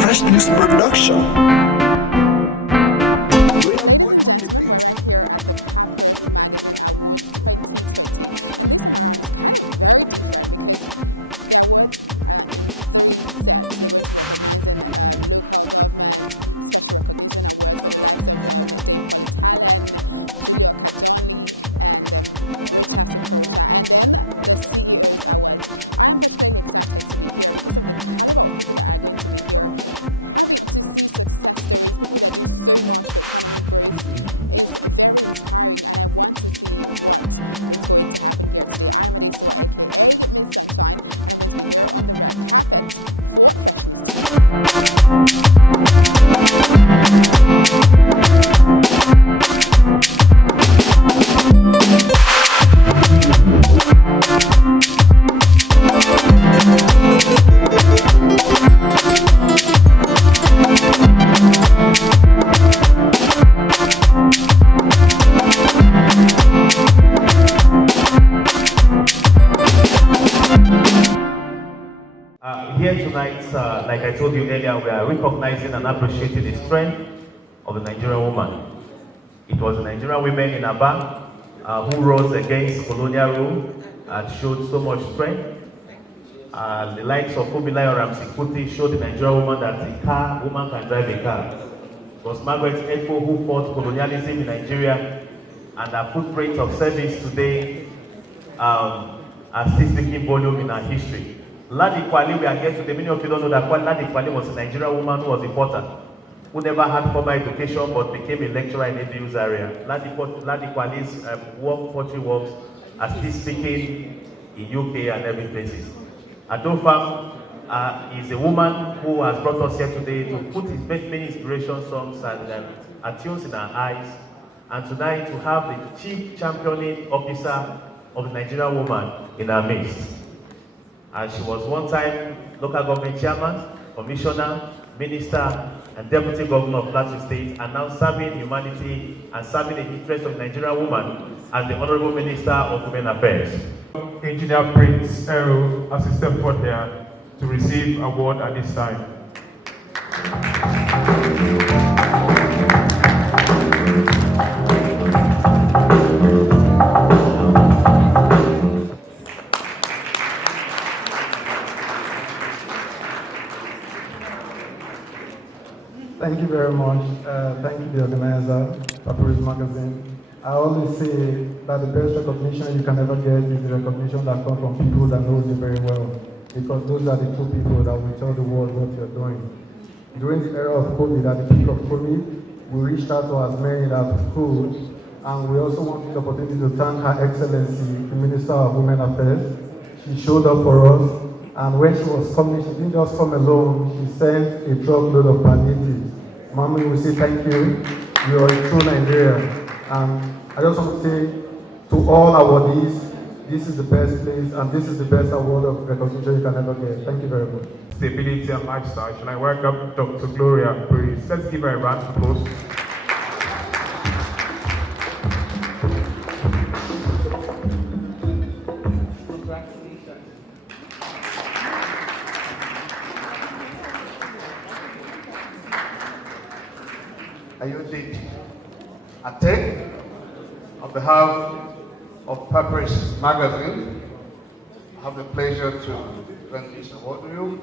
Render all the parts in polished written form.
Fresh News Production. Ladies and gentlemen, we're right here at the Papyrus Magazine Awards 2020, and this time around is kind of very different because the awards are in 3 sets. They're going to be recognizing local government, special recognition awards for the likes of Dame Polly Tallen, Julia Kadonli, and Rocha Sakorocha, and then the CEO's Awards. I am particularly excited to be here because of the caliber of people that are going to be here. Having to see success stories, people that do so much for economic growth, is very inspiring, and I want to see what is going to happen here today. I am Adesuwa, aka Miss Sunshine, and I'm going to be here on the red carpet for Fresh News TV. Here tonight, like I told you earlier, we are recognizing and appreciating the strength of the Nigerian woman. It was the Nigerian women in Aba who rose against colonial rule and showed so much strength. The likes of Kubilai or Ramsey Kuti showed the Nigerian woman that a woman can drive a car. It was Margaret Echo who fought colonialism in Nigeria, and her footprint of service today are still speaking volume in our history. Ladi Kwali, we are getting to the many of you don't know that Ladi Kwali was a Nigerian woman who was a potter, who never had formal education but became a lecturer in the Evius area. Ladi Kwali's pottery works are still speaking in UK and every place. Adofam is a woman who has brought us here today to put his many inspiration songs and tunes in our eyes, and tonight to have the chief championing officer of the Nigerian woman in our midst. And she was one time local government chairman, commissioner, minister, and deputy governor of Plateau State, and now serving humanity and serving the interest of Nigerian woman as the Honorable Minister of Women Affairs. Engineer Prince Ero as he stepped forward there to receive award at this time. Thank you very much. Thank you, the organizer, Papyrus Magazine. I always say that the best recognition you can ever get is the recognition that comes from people that know you very well, because those are the two people that will tell the world what you're doing. During the era of COVID, at the peak of COVID, we reached out to as many as we could, and we also want the opportunity to thank Her Excellency, the Minister of Women Affairs. She showed up for us, and when she was coming, she didn't just come alone, she sent a truckload of palliative. Mommy, we say thank you. You're a true Nigerian. And I just want to say to all awardees, this is the best place and this is the best award of recognition you can ever get. Thank you very much. Stability and lifestyle. Shall I welcome Dr. Gloria Praise? Let's give her a round of applause. Ayudik Atek, on behalf of Papyrus Magazine, I have the pleasure to grant this award to you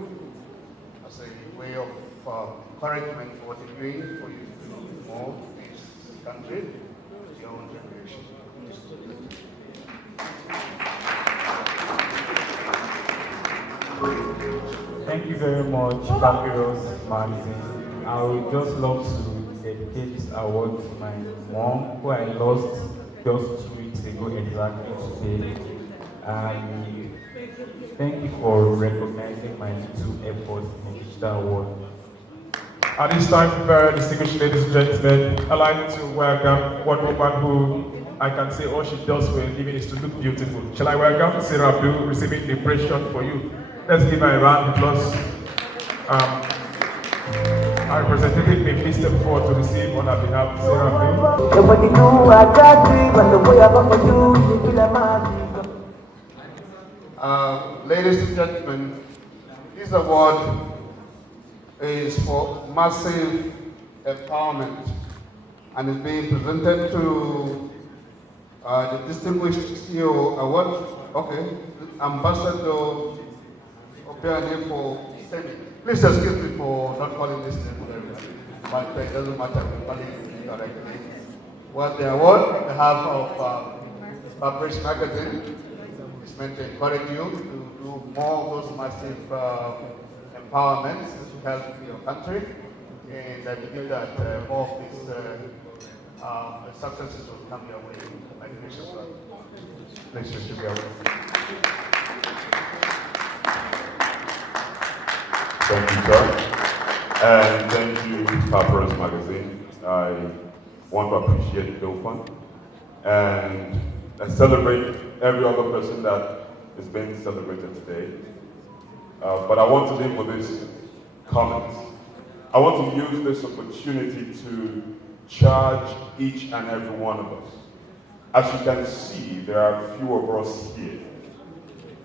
as a way of encouragement for what you're doing, for you to do more in this country, your own generation. Thank you very much, Papyrus Magazine. I would just love to dedicate this award to my mom, who I lost just 2 weeks ago exactly today. And thank you for recognizing my 2 efforts in this award. At this time, very distinguished ladies and gentlemen, I'd like to welcome one woman who I can say all she does for a living is to look beautiful. Shall I welcome Sarah Abdul receiving the impression for you? Let's give her a round of applause. Our representative may please step forward to receive on our behalf Sarah Abdul. Ladies and gentlemen, this award is for massive empowerment and is being presented to the distinguished CEO award. Okay, Ambassador Obiane for Semi. Please excuse me for not calling this name very much, but it doesn't matter. I'm calling it correctly. Well, the award on behalf of Papyrus Magazine is meant to encourage you to do more of those massive empowerments to help your country, and I believe that all of these successes will come your way by the grace of God. Pleasure to be away. Thank you, George. And thank you, Papyrus Magazine. I want to appreciate Ilfan and celebrate every other person that is being celebrated today. But I want to leave with this comment. I want to use this opportunity to charge each and every one of us. As you can see, there are few of us here.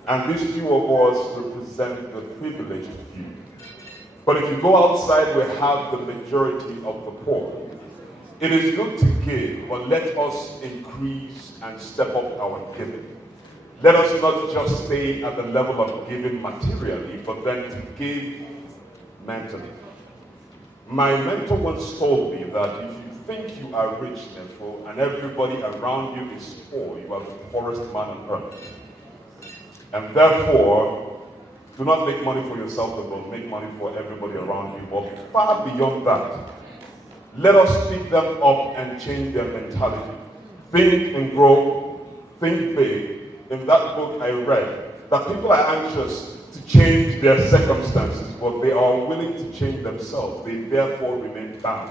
And these few of us represent the privileged few. But if you go outside, we have the majority of the poor. It is good to give, but let us increase and step up our giving. Let us not just stay at the level of giving materially, but then to give mentally. My mentor once told me that if you think you are rich, therefore, and everybody around you is poor, you are the poorest man on earth. And therefore, do not make money for yourself alone, make money for everybody around you. But far beyond that, let us pick them up and change their mentality. Think and grow, think big. In that book I read that people are anxious to change their circumstances, but they are willing to change themselves. They therefore remain bound.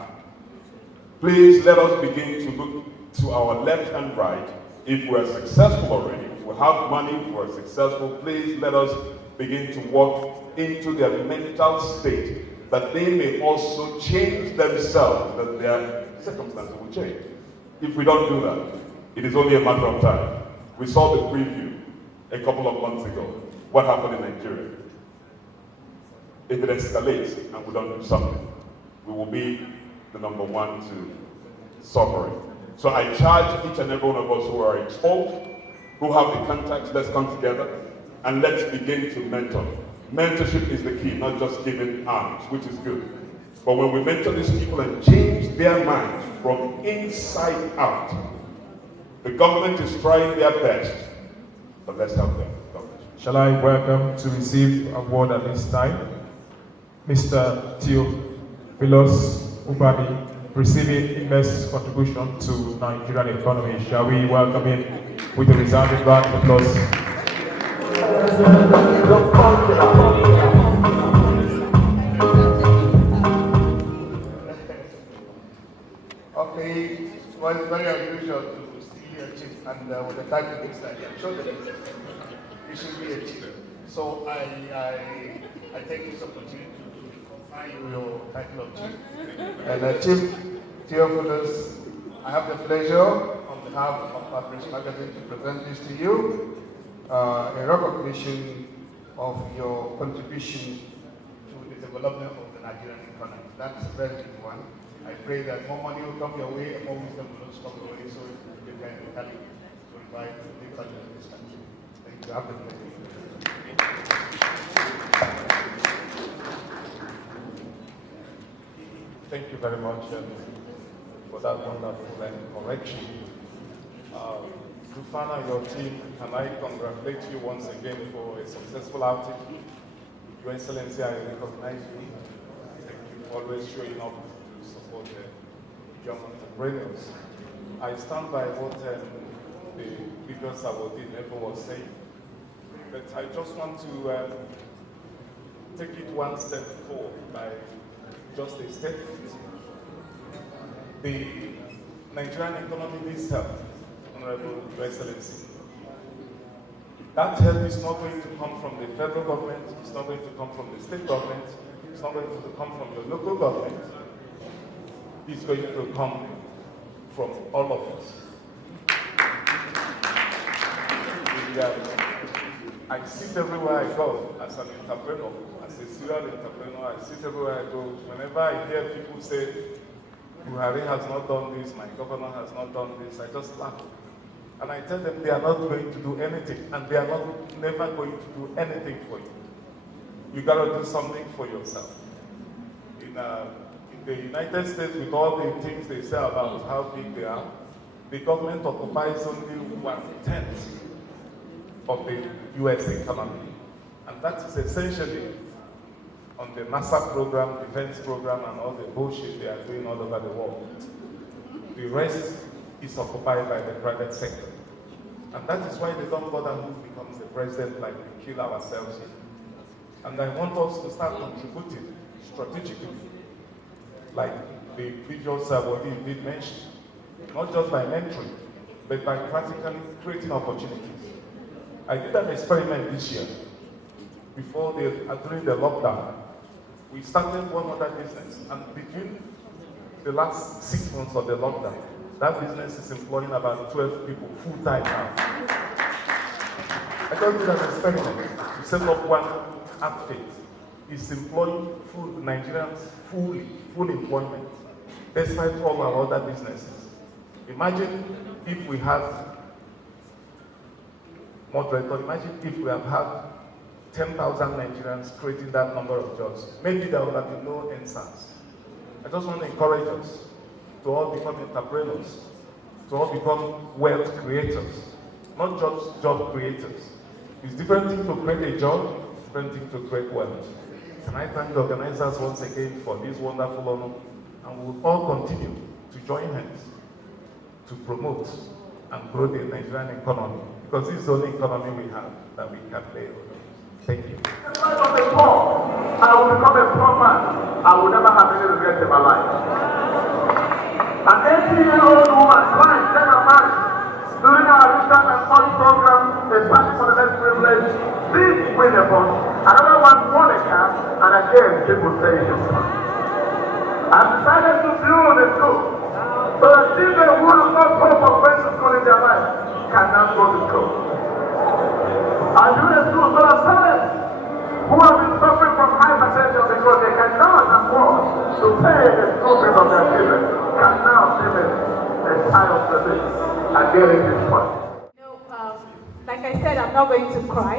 Please let us begin to look to our left and right. If we are successful already, if we have money, if we are successful, please let us begin to walk into their mental state that they may also change themselves, that their circumstances will change. If we don't do that, it is only a matter of time. We saw the preview a couple of months ago. What happened in Nigeria? If it escalates and we don't do something, we will be the number one to suffer it. So I charge each and every one of us who are in hope, who have the contacts, let's come together and let's begin to mentor. Mentorship is the key, not just giving arms, which is good. But when we mentor these people and change their minds from inside out, the government is trying their best, but let's help them. Shall I welcome to receive award at this time, Mr. Theophilus Ubani, receiving immense contribution to Nigerian economy. Shall we welcome him with a resounding round of applause? Okay, well, it's very unusual to see a chief and with the title next time. So you should be a chief. So I take this opportunity to find your title of chief. And Chief Theophilus, I have the pleasure on behalf of Papyrus Magazine to present this to you, a recognition of your contribution to the development of the Nigerian economy. That's a very big one. I pray that more money will come your way and more wisdom will also come your way so you can help to provide the country in this country. Thank you. Have a good day. Thank you very much for that wonderful correction. Rufana and your team, can I congratulate you once again for a successful outing? Your Excellency, I recognize you. Thank you for always showing up to support the young entrepreneurs. I stand by what the previous awardee member was saying, but I just want to take it one step forward by just a step. The Nigerian economy needs help, Honorable Your Excellency. That help is not going to come from the federal government, it's not going to come from the state government, it's not going to come from the local government. It's going to come from all of us. I sit everywhere I go as an entrepreneur, as a serial entrepreneur. I sit everywhere I go. Whenever I hear people say, Buhari has not done this, my governor has not done this, I just laugh. And I tell them they are not going to do anything, and they are not never going to do anything for you. You got to do something for yourself. In the United States, with all the things they say about how big they are, the government occupies only 1/10 of the US economy. And that is essentially on the NASA program, defense program, and all the bullshit they are doing all over the world. The rest is occupied by the private sector. And that is why they don't bother who becomes the president, like we kill ourselves. And I want us to start contributing strategically, like the previous what he did mention, not just by mentoring, but by practically creating opportunities. I did an experiment this year, during the lockdown. We started one other business, and between the last 6 months of the lockdown, that business is employing about 12 people full-time now. I just did an experiment to set up one outfit. It's employing Nigerians full employment, despite all our other businesses. Imagine if we have, moderator, imagine if we have had 10,000 Nigerians creating that number of jobs. Maybe there would have been no NSAS. I just want to encourage us to all become entrepreneurs, to all become wealth creators, not just job creators. It's different thing to create a job, it's different thing to create wealth. And I thank the organizers once again for this wonderful honor, and we will all continue to join hands to promote and grow the Nigerian economy, because this is the only economy we have that we can play on. Thank you. I will become a poor man. I will never have any regrets in my life. An 80-year-old woman trying to get a man during our research and study program, a party for the less privileged, this Williamson, another one Monica, and again people say it. I've decided to build a school. So the children who do not hope of going to school in their life can now go to school. I do the school for the parents who have been suffering from hypertension because they cannot afford to pay the school fees of their children, can now see a child of relief and get it this point. Like I said, I'm not going to cry.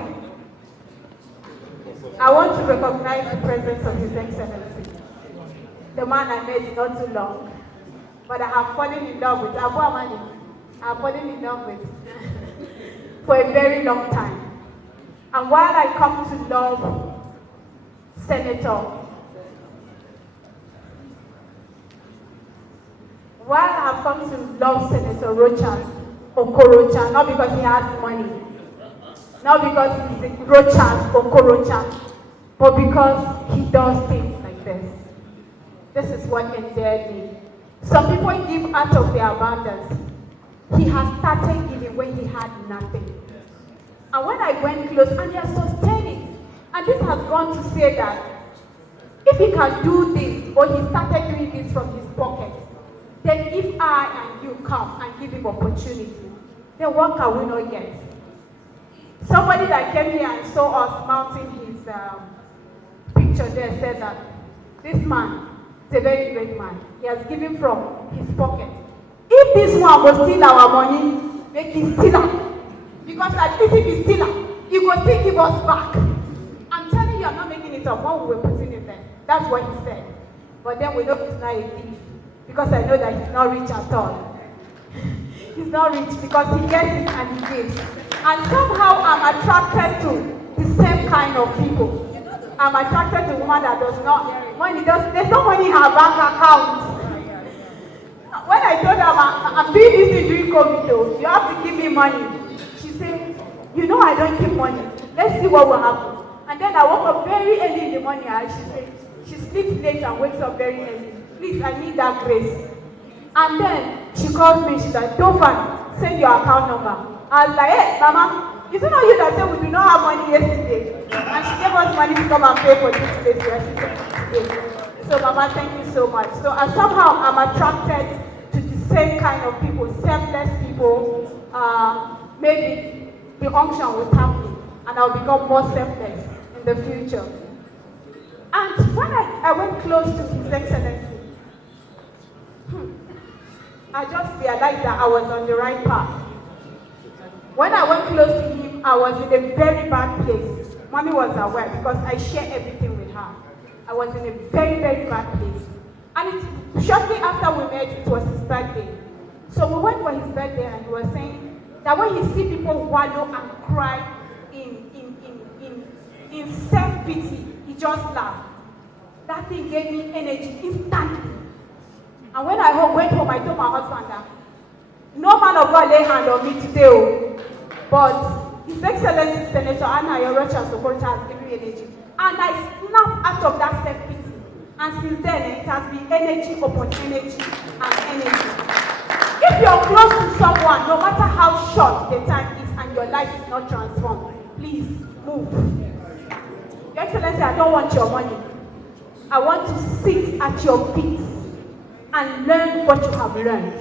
I want to recognize the presence of His Excellency. The man I met not too long, but I have fallen in love with Abu Amani. I have fallen in love with for a very long time. And while I come to love Senator, Okorocha, not because he has money, not because he's a Rochas Okorocha, but because he does things like this. This is what endeared me. Some people give out of their abundance. He has started giving when he had nothing. And when I went close, and they are sustaining. And this has gone to say that if he can do this, or he started doing this from his pocket, then if I and you come and give him opportunity, then what can we not get? Somebody that came here and saw us mounting his picture there said that this man is a very great man. He has given from his pocket. If this one will steal our money, make him steal it. Because at least if he steal it, he will still give us back. I'm telling you, I'm not making it up. What we were putting it there. That's what he said. But then we know he's not a thief. Because I know that he's not rich at all. He's not rich because he gets it and he gives. And somehow I'm attracted to the same kind of people. I'm attracted to one that does not, there's no money in her bank account. When I told her I'm doing this during COVID though, you have to give me money. She said, you know I don't keep money. Let's see what will happen. And then I woke up very early in the morning and she said, she sleeps late and wakes up very early. Please, I need that grace. And then she calls me, she's like, don't send your account number. I was like, hey, Mama, is it not you that said we do not have money yesterday? And she gave us money to come and pay for this place yesterday. So Mama, thank you so much. So somehow I'm attracted to the same kind of people, selfless people. Maybe the unction will happen. and I'll become more selfless in the future. And when I went close to His Excellency, I just realized that I was on the right path. When I went close to him, I was in a very bad place. Mommy was aware because I shared everything with her. I was in a very, very bad place. And shortly after we met, it was his birthday. So we went for his birthday, and he was saying that when you see people wallow and cry in self-pity, he just laughed. That thing gave me energy instantly. And when I went home, I told my husband that no man of God lay hand on me today, but His Excellency Senator Anna Yorocha Sokocha has given me energy. And I snapped out of that self-pity. And since then, it has been energy upon energy and energy. If you're close to someone, no matter how short the time is and your life is not transformed, please move. Your Excellency, I don't want your money. I want to sit at your feet and learn what you have learned.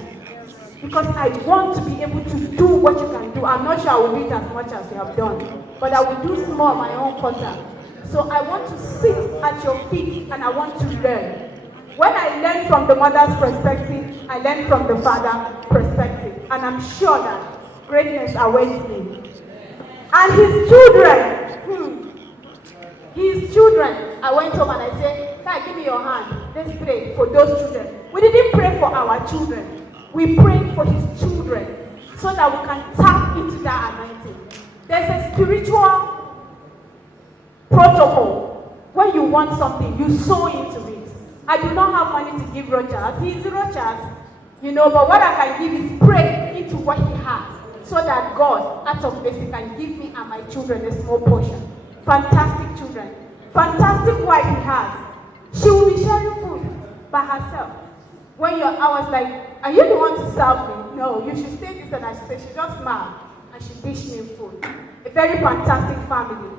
Because I want to be able to do what you can do. I'm not sure I will read as much as you have done, but I will do more of my own contact. So I want to sit at your feet and I want to learn. When I learn from the mother's perspective, I learn from the father's perspective. And I'm sure that greatness awaits me. And his children, I went home and I said, God, give me your hand. Let's pray for those children. We didn't pray for our children. We prayed for his children so that we can tap into that anointing. There's a spiritual protocol. When you want something, you sow into it. I do not have money to give Rochas. He's Rochas, but what I can give is pray into what he has so that God, out of blessing, can give me and my children a small portion. Fantastic children. Fantastic wife he has. She will be sharing food by herself. I was like, are you the one to serve me? No, you should stay this, and I said, she just smiled and she dished me food. A very fantastic family.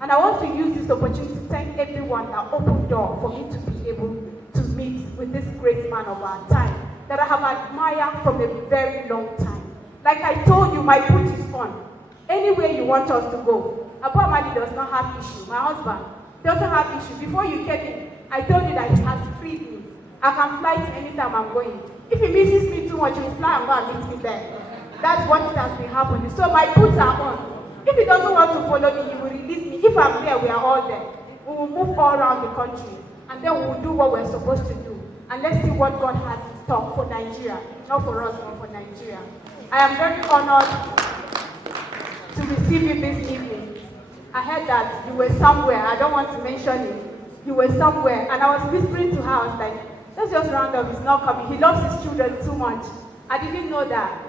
And I want to use this opportunity to thank everyone that opened door for me to be able to meet with this great man of our time that I have admired from a very long time. Like I told you, my put is on. Anywhere you want us to go. Abamali does not have issue. My husband doesn't have issue. Before you came in, I told you that he has freed me. I can fly to anytime I'm going. If he misses me too much, he'll fly and go and meet him there. That's what has been happening. So my boots are on. If he doesn't want to follow me, he will release me. If I'm there, we are all there. We will move all around the country. And then we will do what we're supposed to do. And let's see what God has in store for Nigeria. Not for us, but for Nigeria. I am very honored to receive you this evening. I heard that you were somewhere. I don't want to mention it. You were somewhere. And I was whispering to her, I was like, let's just round up, he's not coming. He loves his children too much. I didn't know that.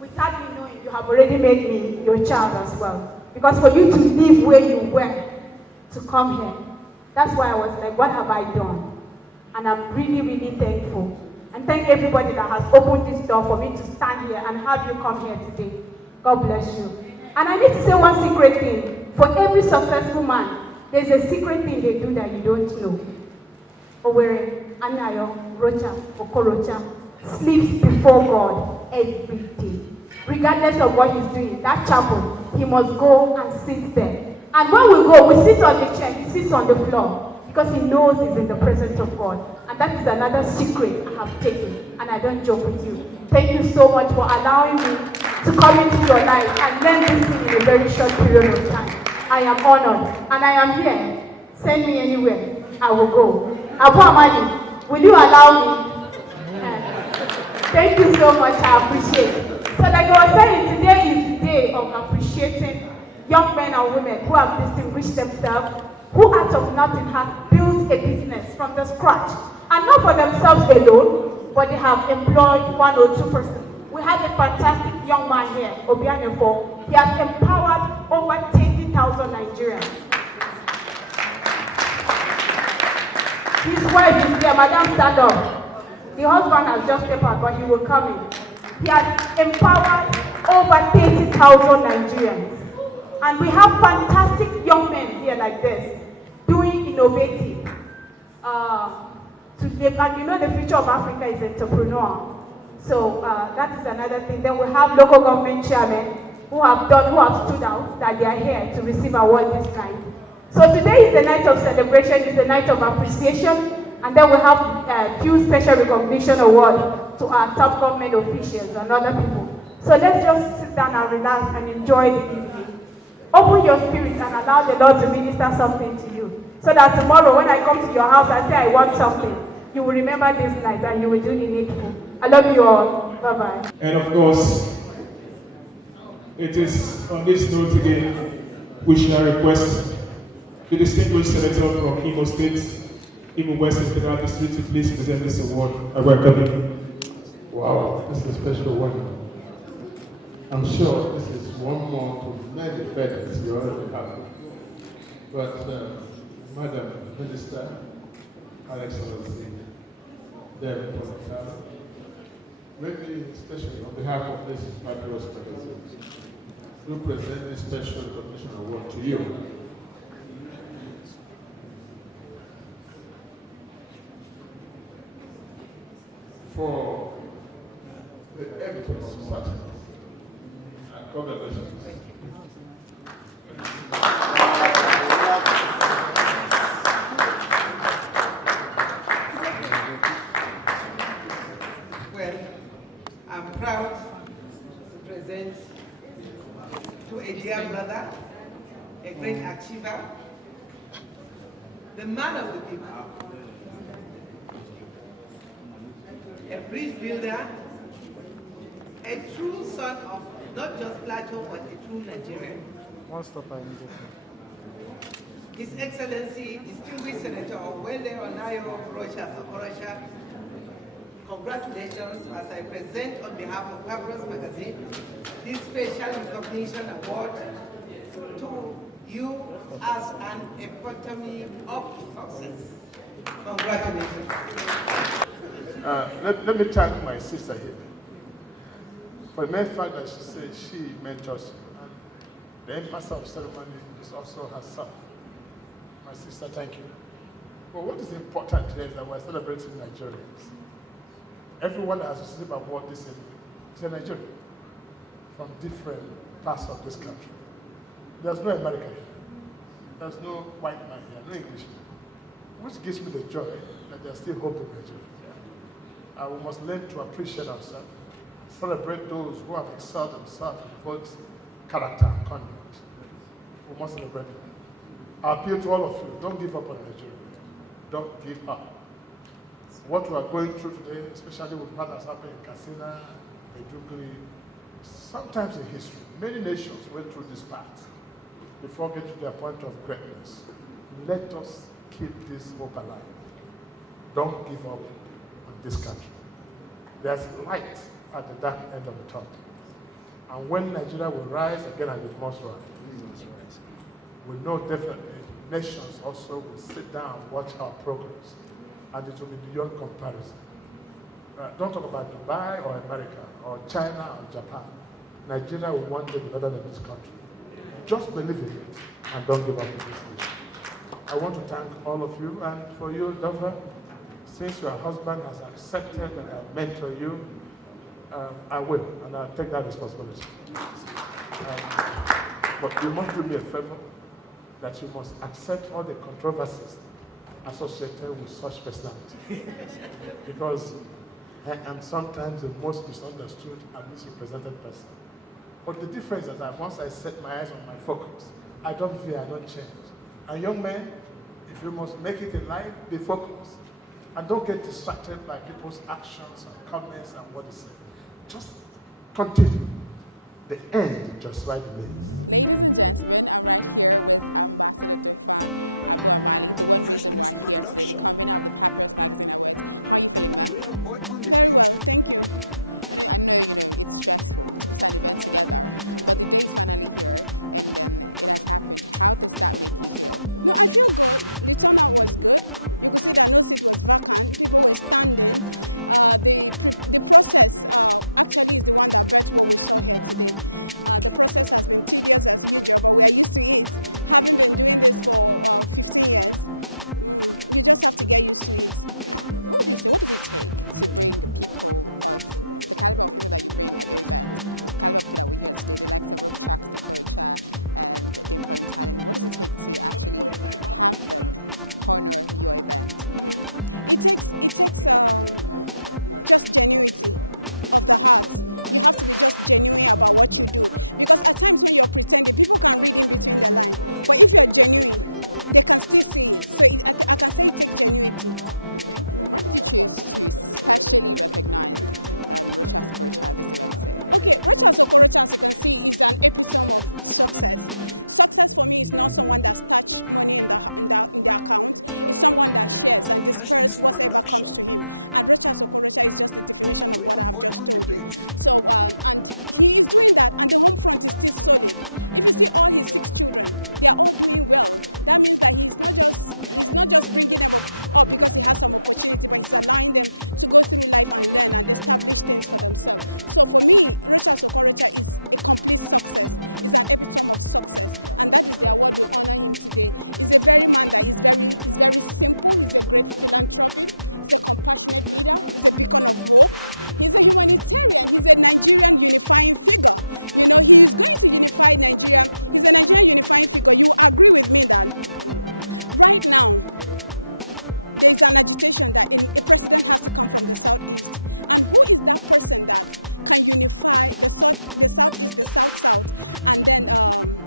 Without you knowing, you have already made me your child as well. Because for you to live where you were, to come here, that's why I was like, what have I done? And I'm really, really thankful. And thank everybody that has opened this door for me to stand here and have you come here today. God bless you. And I need to say one secret thing. For every successful man, there's a secret thing they do that you don't know. Owere, Anayo, Rocha, Okorocha, sleeps before God every day. Regardless of what he's doing, that chapel, he must go and sit there. And when we go, we sit on the chair, he sits on the floor. Because he knows he's in the presence of God. And that is another secret I have taken. And I don't joke with you. Thank you so much for allowing me to come into your life and learn this thing in a very short period of time. I am honored. And I am here. Send me anywhere. I will go. Abu Amadi, will you allow me? Thank you so much. I appreciate it. So like I was saying, today is the day of appreciating young men and women who have distinguished themselves, who out of nothing have built a business from the scratch. And not for themselves alone, but they have employed 1 or 2 persons. We have a fantastic young man here, Obianefo. He has empowered over 20,000 Nigerians. His wife is there, Madam, stand up. The husband has just stepped out, but he will come in. He has empowered over 30,000 Nigerians. And we have fantastic young men here like this, doing innovative. And you know the future of Africa is entrepreneur. So that is another thing. Then we have local government chairmen who have stood out, that they are here to receive awards this night. So today is the night of celebration, it's the night of appreciation, and then we have a few special recognition awards to our top government officials and other people. So let's just sit down and relax and enjoy the evening. Open your spirit and allow the Lord to minister something to you. So that tomorrow when I come to your house and say I want something, you will remember this night and you will do the needful. I love you all. Bye-bye. And of course, it is on this note again, we shall request the distinguished senator from Imo State, Imo West and Federal District to please present this award. I welcome you. Wow, this is a special one. I'm sure this is one more to many feathers you already have. But, Madam Minister, Excellency, David Portal, really, especially on behalf of this Papyrus magazine, we present this special recognition award to you. For the evidence of such and congratulations. Well, I'm proud to present to a dear brother, a great achiever, the man of the people, a bridge builder, a true son of not just Plateau, but a true Nigerian. One stop I need His Excellency, distinguished Senator Wele Onayo Okorocha, congratulations as I present on behalf of Papyrus magazine this special recognition award to you as an epitome of success. Congratulations. Let me thank my sister here for the mere fact that she said she mentors you. The headmaster of ceremony is also her son. My sister, thank you. But what is important here is that we're celebrating Nigerians. Everyone that has received an award this evening is a Nigerian from different parts of this country. There's no American here. There's no white man here, no Englishman. Which gives me the joy that there's still hope in Nigeria. And we must learn to appreciate ourselves, celebrate those who have excelled themselves in both character and conduct. We must celebrate them. I appeal to all of you, don't give up on Nigeria. Don't give up. What we are going through today, especially with what has happened in Katsina, Maiduguri, sometimes in history, many nations went through this path before getting to their point of greatness. Let us keep this hope alive. Don't give up on this country. There's light at the dark end of the tunnel. And when Nigeria will rise again, and it must rise, we know definitely nations also will sit down and watch our progress, and it will be beyond comparison. Don't talk about Dubai or America or China or Japan. Nigeria will one day be better than this country. Just believe in it and don't give up in this nation. I want to thank all of you, and for you, Dova, since your husband has accepted that I mentor you, I will, and I'll take that responsibility. But you must do me a favor, that you must accept all the controversies associated with such personality. Because I am sometimes the most misunderstood and misrepresented person. But the difference is that once I set my eyes on my focus, I don't fear, I don't change. And young men, if you must make it in life, be focused. And don't get distracted by people's actions and comments and what they say. Just continue. The end, just like me. Ladies and gentlemen, I'm right here with Ambassador Dauphin Abu Amali, the one reason we're here today, the convener of the Papyrus Magazine Awards. How are you feeling, ma'am? Very well, thank you. I know, it's stressful to put an event together, but the day is finally here, and then it has happened. How does that make you feel? No, I feel good. The turnout was good. You could see that no seat was vacant. People were standing. The process actually is the one that brought what we saw here today. The process has been tedious as usual, but we are used to it. Having been doing this for 15 years, you just have to get used to it. What would you say? What does it take to bring people of the caliber of people that you bring at your event caliber of people that we hear today, the likes of Rochas, the Korocha, and Dame Pauline Talent, what does it take to actually have them honor your event? It takes just genuinity of the heart. You have to be just genuine about what you do, because at times when you're pretending, people can read in between the line. But if you're genuine, they can still see it. So I can say it takes genuinity. Okay. Why did you choose to specially recognize Rochas Okorocha at this event today? Okay, Rochas Okorocha, as you can see, is an epitome of success. Success for me is not someone that touch money in the account. It's someone that shares and disperses whatever comes to him. And Rochas Okorocha is just the definition of what I have just told you. So, and he is doing that, and the home front is still solid. If you see all his 6 children, they are all doing well. That means that he's not just bringing them up because he has some opportunity, but he's allowing them to go through life and learn and establish things for themselves. So for me, Rochas Okorocha is a complete success. He's an epitome of success, and that is the award we honor him today. He's a very man that is very simple. He's a great philanthropist. He's a compassionate leader. He's a beacon of hope. He's a humanitarian. He's a Nigerian unifying figure. You know, he is going to unify Nigeria. He's a Nigerian unifying figure. You agree with me that right now there is an agitation that a president has to come from the southeast. And who is that person that can unify the southeast, the south, and then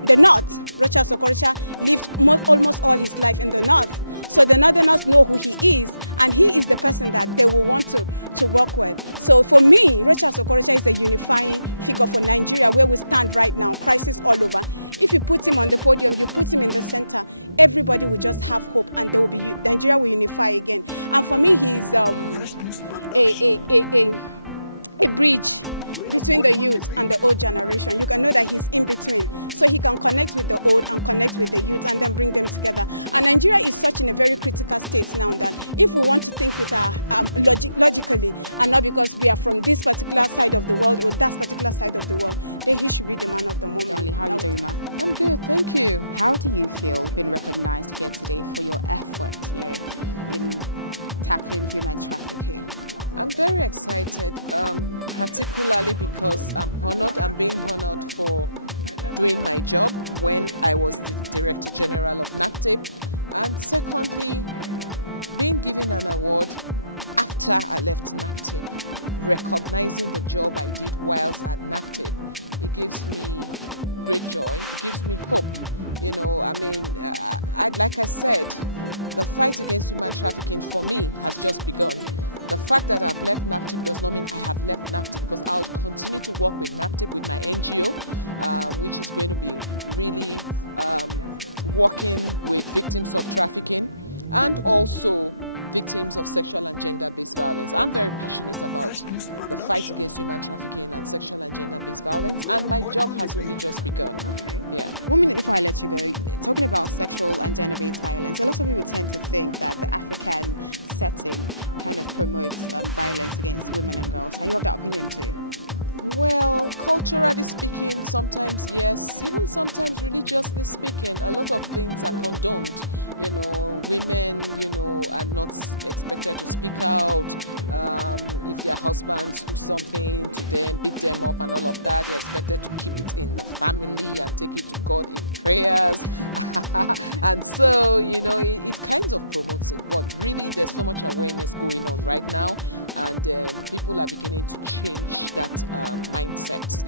the north? Rochas Okorocha lived almost all his life in the north. So the northerners know who he is, and he is the person that they will want to work with. So for me, Rochas Okorocha is a unifying figure for Nigeria, where we stand right now, crisis all over. If you put him on the podium, you put him in the center, everybody will just have hope, and Nigeria will unify again. And for me, he's a bridge between the youth and the old generation. You can know that he's in between, so he can connect with the old and connect with the youth and then bring them together. And Nigeria is such in a very critical state now that if we want to think with our logically, and not because we are from this particular side of the world or that particular side of the world, then he should be the man of the moment. Darling, how are you doing, ma? I'm good, thank you. How do you feel being recognized here today for your effort, in tackling human trafficking? I'm very excited, particularly because I'm being honored for doing my job when I was the Director General of NAPTIP, and secondly, being given an award after I left NAPTIP, recognizing the job I did whilst at NAPTIP. It gives me great joy, it gives me hope. You know, I mean, like I said, the fight against human trafficking for me has just begun. The fact that I've left NAPTIP does not mean I have left NAPTIP, because I'll continue to work with NAPTIP, with my NGO, which is going to be really working with victims of trafficking and also victims of sexual and gender-based violence. I'm very passionate about the fight against human trafficking and sexual and gender-based violence, and my job has only just begun. Okay. Yeah. 1 minute before I let you go, talking about sexual and gender-based violence, a lot of people tend to think that the African setting kind of promotes violence against women and girls. Are you of that opinion too? Well, culturally speaking, sometimes yes, even sometimes religiously speaking, a lot of things are condoned. You know, women, are not expected to speak out. If their husbands do something to them, beat them up and all of that, they're expected to keep it in the family and take it to God in prayers. And so, it kind of promotes it. But really, there's so much awareness going on right now, and people are beginning to change that mindset.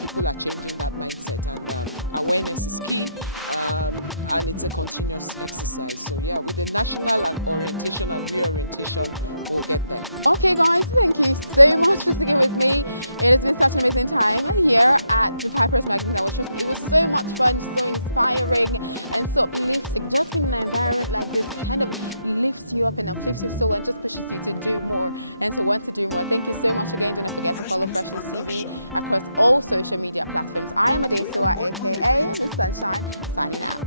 People are changing that mindset, and awareness is key, and it's a continuous exercise. So with the national orientation and reorientation, we'll get there. Okay guys, thank you so much for sticking with me. It has been such an amazing time here at the Papyrus magazine. It was so much fun, so inspiring and so uplifting. Just being in an environment like this kind of lifts you up and uplifts your soul and just pushes you to do more and to want to do more. Thank you so much again. Don't forget to follow Freshness TV across all social media platforms. I am Adesua, aka Miss Sunshine, signing out.